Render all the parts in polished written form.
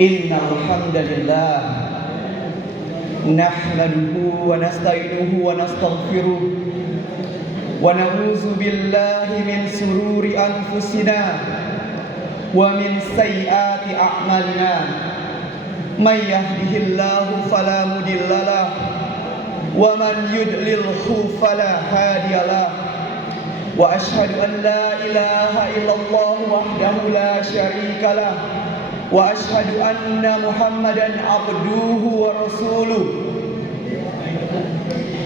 Innal hamdalillah nahmaduhu wa nasta'inuhu wa nastaghfiruh wa na'udzu billahi min sururi anfusina wa min sayyiati a'malina may yahdihillahu fala mudhillalah wa man yudlilhu fala hadiyalah wa asyhadu an la ilaha illallah wahdahu la syarikalah wa asyhadu anna Muhammadan abduhu wa rasuluh.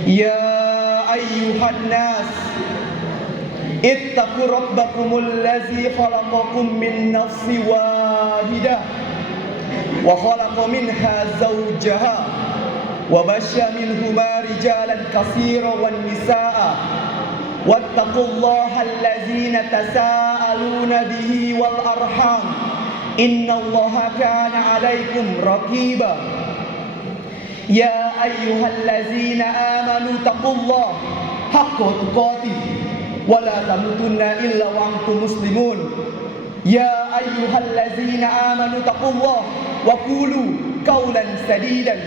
Ya ayyuhan nas ittaqu rabbakumul ladzi khalaqakum min nafsin wahidah wa khalaqa minha zawjaha wa basya minhuma rijalan katsiran wan nisaa wattaqullaha allazina tasaaluna bihi wal arham innallaha kana 'alaikum raqiba. Ya ayyuhallazina amanu taqullaha haqqa tuqatih wa la tamutunna illa wa antum muslimun. Ya ayyuhallazina amanu taqullaha wa qulu qawlan sadidan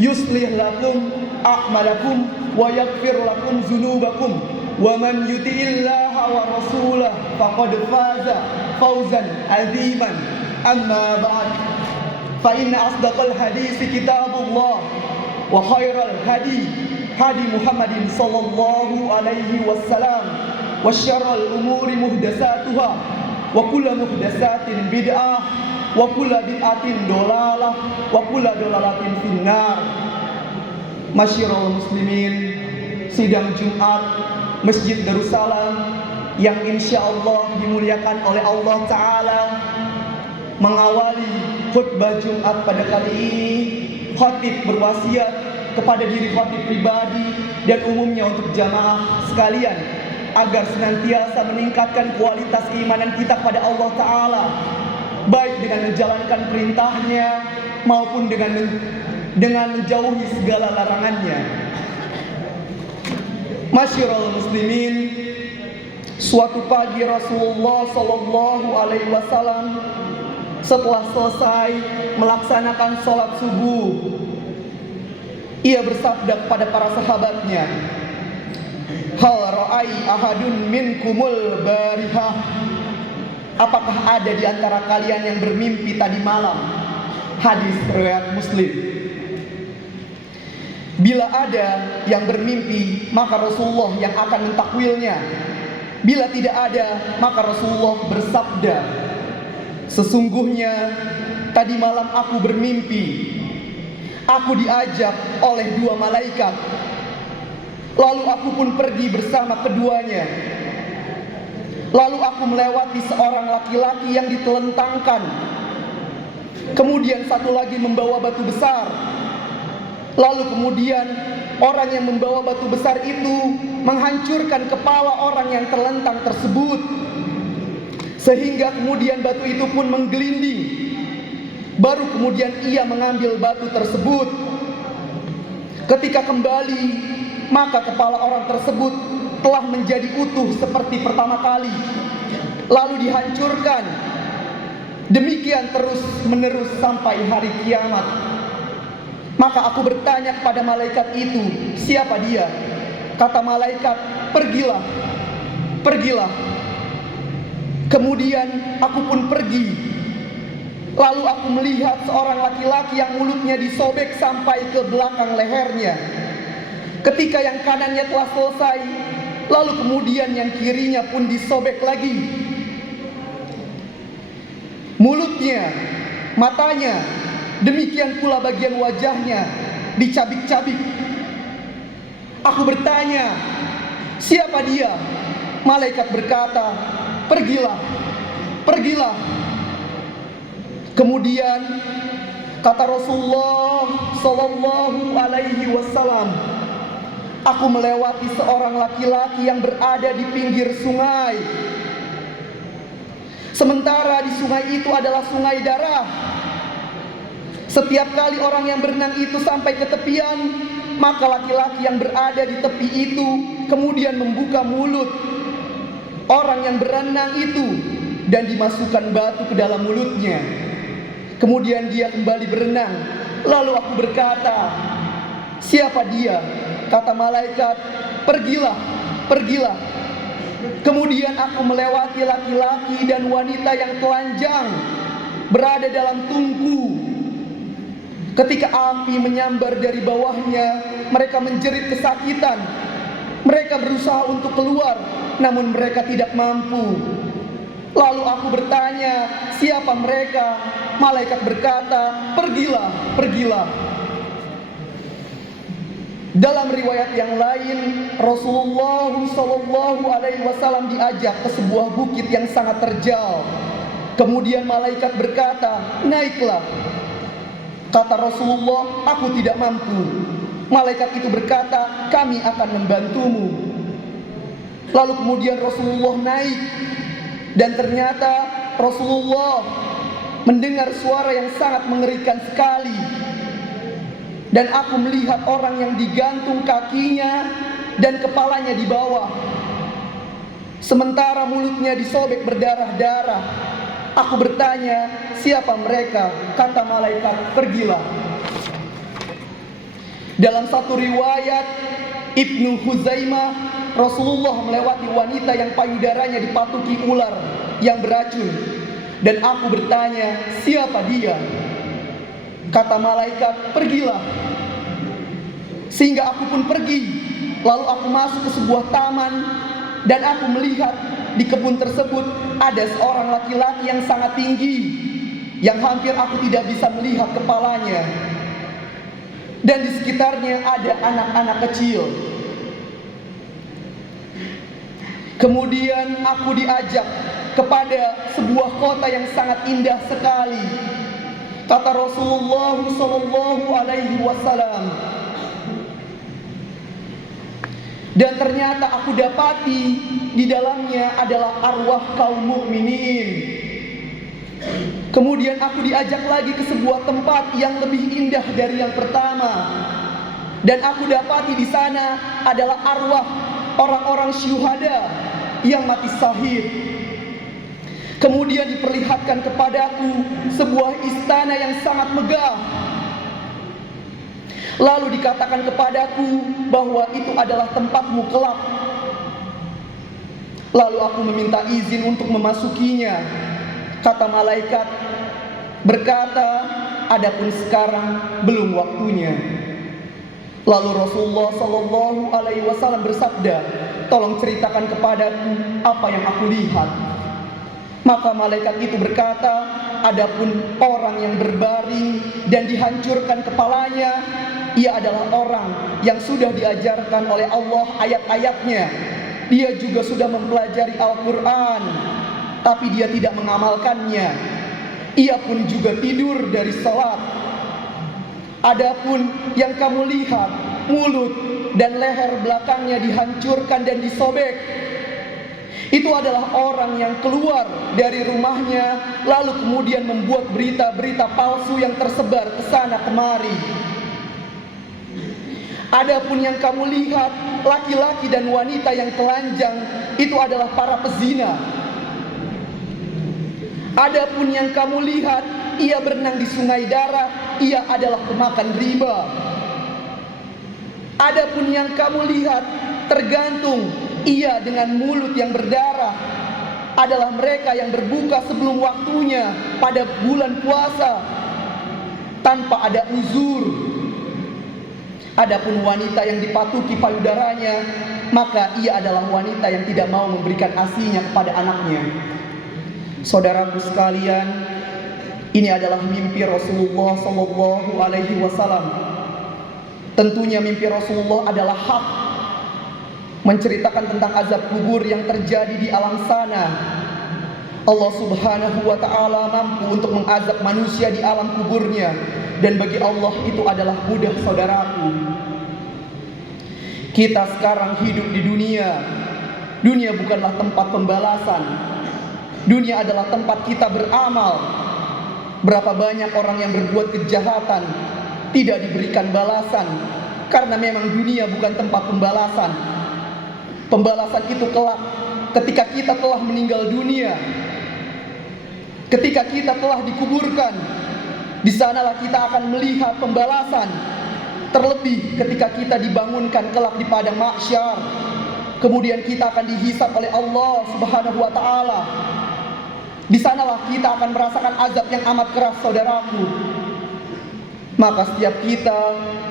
yuslih lakum a'malakum wa yaghfir lakum dzunubakum wa man yuti'illaha wa rasulahu faqad faza fawzan 'aziman. Amma ba'd, fa inna asdaqal hadits kitabullah wa khairal hadi Muhammadin sallallahu alaihi wasallam wa syarrul umuri muhdatsatuha wa kullu muhdatsatin bid'ah wa kullu bid'atin dolalah wa kullu dolalatin finnar. Masyiral muslimin, sidang Jumat Masjid Darussalam yang insyaallah dimuliakan oleh Allah Ta'ala, mengawali khutbah Jumat pada kali ini, khatib berwasiat kepada diri khatib pribadi dan umumnya untuk jamaah sekalian agar senantiasa meningkatkan kualitas keimanan kita kepada Allah Ta'ala, baik dengan menjalankan perintahnya maupun dengan menjauhi segala larangannya. Masyiral muslimin, suatu pagi Rasulullah sallallahu alaihi wasallam setelah selesai melaksanakan sholat subuh, ia bersabda kepada para sahabatnya, hal ra'ai ahadun minkumul barihah, apakah ada di antara kalian yang bermimpi tadi malam? Hadis riwayat Muslim. Bila ada yang bermimpi, maka Rasulullah yang akan mentakwilnya. Bila tidak ada, maka Rasulullah bersabda, sesungguhnya tadi malam aku bermimpi, aku diajak oleh dua malaikat, lalu aku pun pergi bersama keduanya. Lalu aku melewati seorang laki-laki yang ditelentangkan, kemudian satu lagi membawa batu besar. Lalu kemudian orang yang membawa batu besar itu menghancurkan kepala orang yang terlentang tersebut, sehingga kemudian batu itu pun menggelinding. Baru kemudian ia mengambil batu tersebut. Ketika kembali, maka kepala orang tersebut telah menjadi utuh seperti pertama kali, lalu dihancurkan. Demikian terus menerus sampai hari kiamat. Maka aku bertanya kepada malaikat itu, siapa dia? Kata malaikat, pergilah, pergilah. Kemudian aku pun pergi. Lalu aku melihat seorang laki-laki yang mulutnya disobek sampai ke belakang lehernya. Ketika yang kanannya telah selesai, lalu kemudian yang kirinya pun disobek lagi. Mulutnya, matanya, demikian pula bagian wajahnya dicabik-cabik. Aku bertanya, siapa dia? Malaikat berkata, pergilah, pergilah. Kemudian kata Rasulullah sallallahu alaihi wasallam, aku melewati seorang laki-laki yang berada di pinggir sungai. Sementara di sungai itu adalah sungai darah. Setiap kali orang yang berenang itu sampai ke tepian, maka laki-laki yang berada di tepi itu kemudian membuka mulut orang yang berenang itu dan dimasukkan batu ke dalam mulutnya. Kemudian dia kembali berenang. Lalu aku berkata, siapa dia? Kata malaikat, pergilah, pergilah. Kemudian aku melewati laki-laki dan wanita yang telanjang berada dalam tungku. Ketika api menyambar dari bawahnya, mereka menjerit kesakitan. Mereka berusaha untuk keluar, namun mereka tidak mampu. Lalu aku bertanya, siapa mereka? Malaikat berkata, pergilah, pergilah. Dalam riwayat yang lain, Rasulullah SAW diajak ke sebuah bukit yang sangat terjal. Kemudian malaikat berkata, naiklah. Kata Rasulullah, aku tidak mampu. Malaikat itu berkata, kami akan membantumu. Lalu kemudian Rasulullah naik. Dan ternyata Rasulullah mendengar suara yang sangat mengerikan sekali. Dan aku melihat orang yang digantung kakinya dan kepalanya di bawah, sementara mulutnya disobek berdarah-darah. Aku bertanya, siapa mereka? Kata malaikat, pergilah. Dalam satu riwayat Ibnu Huzaimah, Rasulullah melewati wanita yang payudaranya dipatuki ular yang beracun. Dan aku bertanya, siapa dia? Kata malaikat, pergilah. Sehingga aku pun pergi. Lalu aku masuk ke sebuah taman, dan aku melihat di kebun tersebut ada seorang laki-laki yang sangat tinggi, yang hampir aku tidak bisa melihat kepalanya. Dan di sekitarnya ada anak-anak kecil. Kemudian aku diajak kepada sebuah kota yang sangat indah sekali. Kata Rasulullah SAW, dan ternyata aku dapati di dalamnya adalah arwah kaum mukminin. Kemudian aku diajak lagi ke sebuah tempat yang lebih indah dari yang pertama, dan aku dapati di sana adalah arwah orang-orang syuhada yang mati syahid. Kemudian diperlihatkan kepadaku sebuah istana yang sangat megah. Lalu dikatakan kepadaku bahwa itu adalah tempatmu kelak. Lalu aku meminta izin untuk memasukinya. Kata malaikat berkata, adapun sekarang belum waktunya. Lalu Rasulullah SAW bersabda, tolong ceritakan kepadaku apa yang aku lihat. Maka malaikat itu berkata, adapun orang yang berbaring dan dihancurkan kepalanya, ia adalah orang yang sudah diajarkan oleh Allah ayat-ayatnya. Dia juga sudah mempelajari Al-Quran, tapi dia tidak mengamalkannya. Ia pun juga tidur dari salat. Adapun yang kamu lihat, mulut dan leher belakangnya dihancurkan dan disobek, itu adalah orang yang keluar dari rumahnya, lalu kemudian membuat berita-berita palsu yang tersebar ke sana kemari. Adapun yang kamu lihat, laki-laki dan wanita yang telanjang, itu adalah para pezina. Adapun yang kamu lihat, ia berenang di sungai darah, ia adalah pemakan riba. Adapun yang kamu lihat, tergantung, ia dengan mulut yang berdarah, adalah mereka yang berbuka sebelum waktunya pada bulan puasa tanpa ada uzur. Adapun wanita yang dipatuki payudaranya, maka ia adalah wanita yang tidak mau memberikan ASI-nya kepada anaknya. Saudaraku sekalian, ini adalah mimpi Rasulullah SAW. Tentunya mimpi Rasulullah adalah hak, menceritakan tentang azab kubur yang terjadi di alam sana. Allah Subhanahu wa ta'ala mampu untuk mengazab manusia di alam kuburnya, dan bagi Allah itu adalah mudah, saudaraku. Kita sekarang hidup di dunia. Dunia bukanlah tempat pembalasan. Dunia adalah tempat kita beramal. Berapa banyak orang yang berbuat kejahatan tidak diberikan balasan, karena memang dunia bukan tempat pembalasan. Pembalasan itu kelak ketika kita telah meninggal dunia, ketika kita telah dikuburkan. Di sanalah kita akan melihat pembalasan, terlebih ketika kita dibangunkan kelak di padang mahsyar. Kemudian kita akan dihisab oleh Allah Subhanahu wa taala. Di sanalah kita akan merasakan azab yang amat keras, saudaraku. Maka setiap kita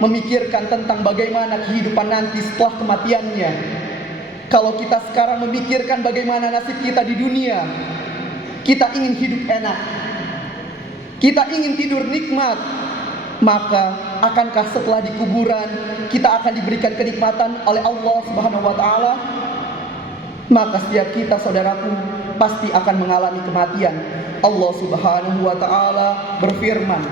memikirkan tentang bagaimana kehidupan nanti setelah kematiannya. Kalau kita sekarang memikirkan bagaimana nasib kita di dunia, kita ingin hidup enak, kita ingin tidur nikmat, maka akankah setelah di kuburan kita akan diberikan kenikmatan oleh Allah Subhanahu wa taala? Maka setiap kita, saudaraku, pasti akan mengalami kematian. Allah Subhanahu wa taala berfirman,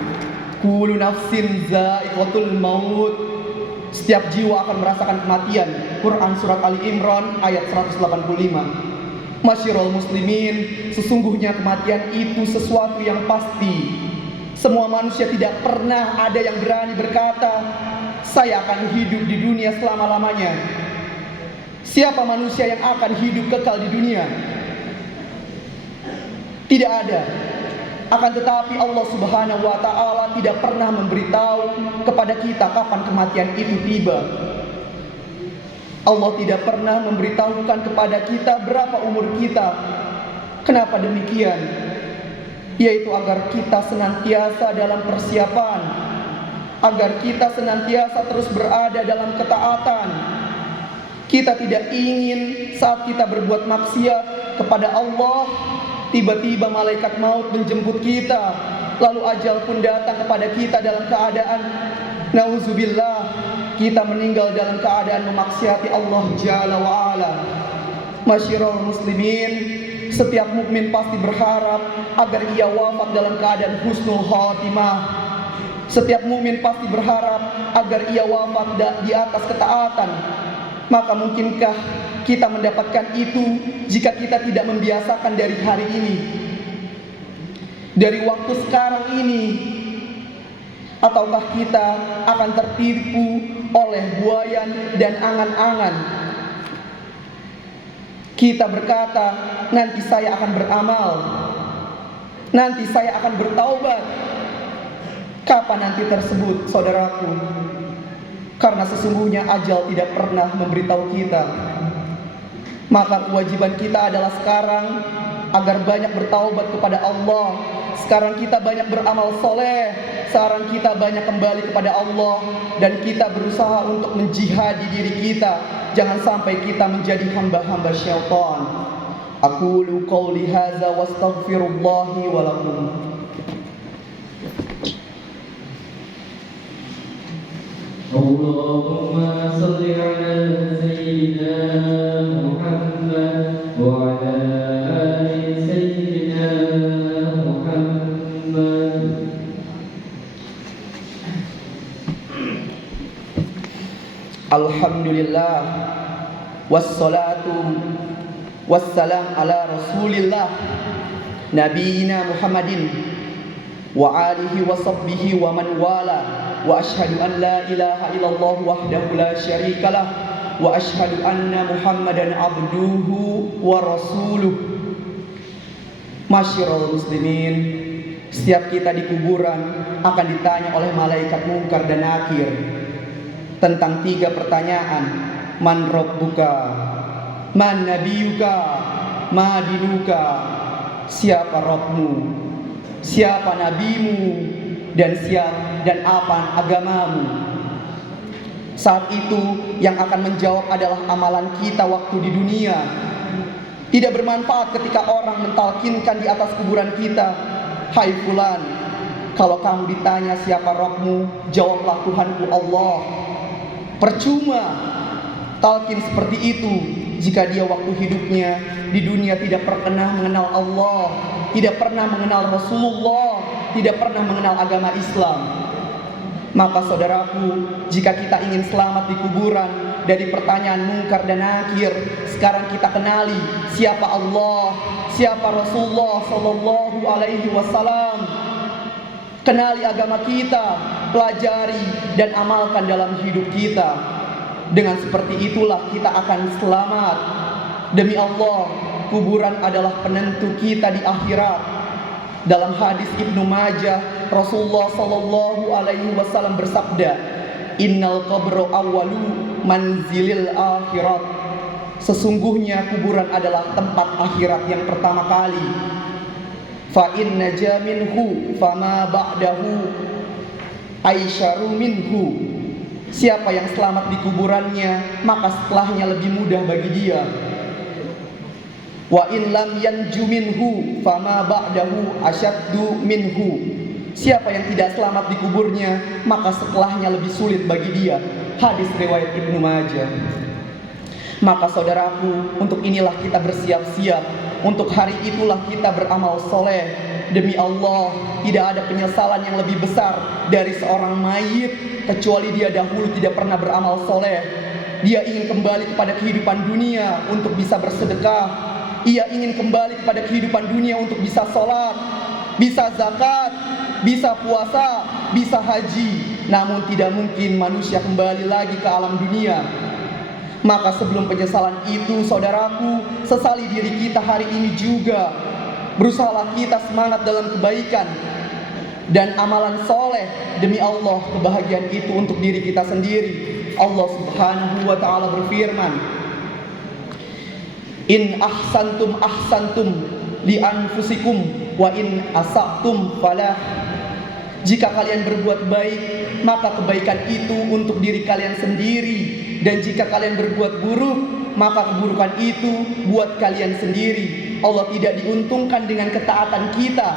kullu nafsin za'iqatul maut. Setiap jiwa akan merasakan kematian. Quran surat Ali Imran ayat 185. Masyiral muslimin, sesungguhnya kematian itu sesuatu yang pasti. Semua manusia tidak pernah ada yang berani berkata, saya akan hidup di dunia selama-lamanya. Siapa manusia yang akan hidup kekal di dunia? Tidak ada. Akan tetapi Allah Subhanahu wa taala tidak pernah memberitahu kepada kita kapan kematian itu tiba. Allah tidak pernah memberitahukan kepada kita berapa umur kita. Kenapa demikian? Yaitu agar kita senantiasa dalam persiapan, agar kita senantiasa terus berada dalam ketaatan. Kita tidak ingin saat kita berbuat maksiat kepada Allah, tiba-tiba malaikat maut menjemput kita, lalu ajal pun datang kepada kita dalam keadaan nauzubillah, kita meninggal dalam keadaan memaksiati Allah Jalla wa'ala. Masyiral muslimin, setiap mukmin pasti berharap agar ia wafat dalam keadaan husnul khatimah. Setiap mukmin pasti berharap agar ia wafat di atas ketaatan. Maka mungkinkah kita mendapatkan itu jika kita tidak membiasakan dari hari ini, dari waktu sekarang ini? Ataukah kita akan tertipu oleh buayan dan angan-angan? Kita berkata, nanti saya akan beramal, nanti saya akan bertaubat. Kapan nanti tersebut, saudaraku? Karena sesungguhnya ajal tidak pernah memberitahu kita. Maka kewajiban kita adalah sekarang agar banyak bertaubat kepada Allah. Sekarang kita banyak beramal soleh, sekarang kita banyak kembali kepada Allah, dan kita berusaha untuk menjihadi diri kita. Jangan sampai kita menjadi hamba-hamba syaitan. Aqulu qawli hadza wastaghfirullahi wa lakum. Allahumma salli ala sayyidina Muhammad wa ala ali sayyidina Muhammad. Alhamdulillah, wassalatu wassalam ala rasulillah nabiyina Muhammadin wa alihi wa sahbihi wa man wala. Wa ashhadu an la ilaha illallah wahdahu la syarikalah wa ashhadu anna Muhammadan abduhu wa rasuluh. Masyiral muslimin, setiap kita di kuburan akan ditanya oleh malaikat Munkar dan Nakir tentang 3 pertanyaan. Man rabbuka, man nabiyuka, ma dinuka. Siapa Rabbmu, siapa nabimu, dan apa agamamu. Saat itu yang akan menjawab adalah amalan kita waktu di dunia. Tidak bermanfaat ketika orang mentalkinkan di atas kuburan kita, hai fulan, kalau kamu ditanya siapa Rabbmu, jawablah Tuhanku Allah. Percuma talkin seperti itu jika dia waktu hidupnya di dunia tidak pernah mengenal Allah, tidak pernah mengenal Rasulullah, tidak pernah mengenal agama Islam. Maka saudaraku, jika kita ingin selamat di kuburan dari pertanyaan Munkar dan Nakir, sekarang kita kenali siapa Allah, siapa Rasulullah sallallahu alaihi wasallam. Kenali agama kita, pelajari dan amalkan dalam hidup kita. Dengan seperti itulah kita akan selamat. Demi Allah, kuburan adalah penentu kita di akhirat. Dalam hadis Ibnu Majah, Rasulullah sallallahu alaihi wasallam bersabda, "Innal qabra awwalu manzilil akhirat." Sesungguhnya kuburan adalah tempat akhirat yang pertama kali. Fa inna jaminhu fama ba'dahu aisyaru minhu. Siapa yang selamat di kuburannya, maka setelahnya lebih mudah bagi dia. Wa in lam yanju minhu fama ba'dahu asyaddu minhu. Siapa yang tidak selamat di kuburnya, maka setelahnya lebih sulit bagi dia. Hadis riwayat Ibnu Majah. Maka saudaraku, untuk inilah kita bersiap-siap. Untuk hari itulah kita beramal soleh. Demi Allah, tidak ada penyesalan yang lebih besar dari seorang mayit, kecuali dia dahulu tidak pernah beramal soleh. Dia ingin kembali kepada kehidupan dunia untuk bisa bersedekah. Ia ingin kembali kepada kehidupan dunia untuk bisa sholat, bisa zakat, bisa puasa, bisa haji. Namun tidak mungkin manusia kembali lagi ke alam dunia. Maka sebelum penyesalan itu, saudaraku, sesali diri kita hari ini juga. Berusahalah kita semangat dalam kebaikan dan amalan soleh. Demi Allah, kebahagiaan itu untuk diri kita sendiri. Allah subhanahu wa ta'ala berfirman, "In ahsantum ahsantum li anfusikum wa in asa'tum falah." Jika kalian berbuat baik, maka kebaikan itu untuk diri kalian sendiri. Dan jika kalian berbuat buruk, maka keburukan itu buat kalian sendiri. Allah tidak diuntungkan dengan ketaatan kita.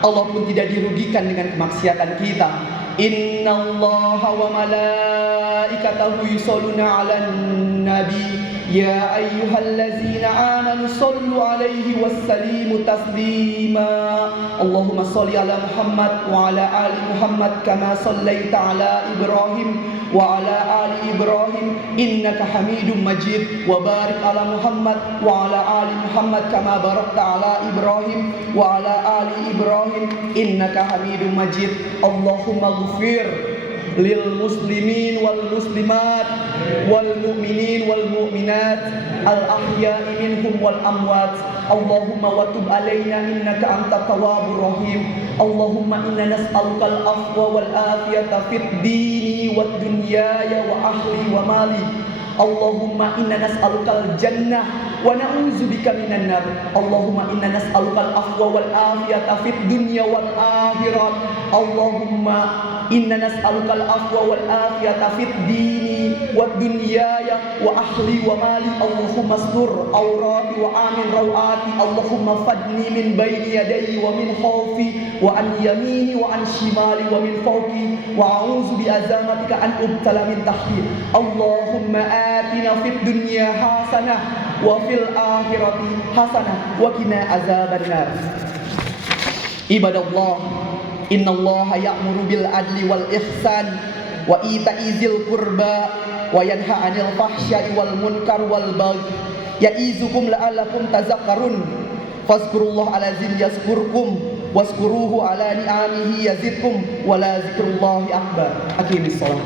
Allah pun tidak dirugikan dengan kemaksiatan kita. Innallaha wa malaikatahu yusholluna 'alan nabi ya ayyuhallazina amanu shollu 'alaihi wassallimu taslima. Allahumma sholli 'ala Muhammad wa 'ala ali Muhammad kama shallaita 'ala Ibrahim wa 'ala ali Ibrahim innaka Hamidum Majid wa barik 'ala Muhammad wa 'ala ali Muhammad kama barakta 'ala Ibrahim wa 'ala ali Ibrahim innaka Hamidum Majid. Allahumma ighfir lil muslimin wal muslimat wal mu'minin wal mu'minat al ahya'i minhum wal amwat. Allahumma wa tub alaina innaka antat tawwabur rahim. Allahumma inna nas'aluka al afwa wal afiyata fid dini wad dunyaya wa ahli wa mali. Allahumma inna nas'aluka al jannah wa na'udzubika minan nar. Allahumma inna nas'aluka al afwa wal afiyata fid dunya wal akhirat. Allahumma inna nas'aluka al afwa wal afiyata fid dini wad dunyaya wa ahli wa mali. Allahumma astur awrati wa amin rawati. Allahumma fadni min bayni yadayya wa min khalfi wa an yamini wa an shimali wa min fawqi wa a'udzu bi azamatika an ubtala min tahti. Allahumma atina fid dunya hasanah wa fil akhirati hasanah wa qina azabannar. Ibadallah, innallaha ya'muru bil adli wal ihsan wa ita'i dzil qurba wa yanha 'anil fahsya'i wal munkar wal baghi ya'izukum la'allakum tazakkarun. Fazkurullaha alazim yazkurkum wazkuruhu ala ni'amihi yazidkum wa la zikrullahi akbar. Aqimis shalah.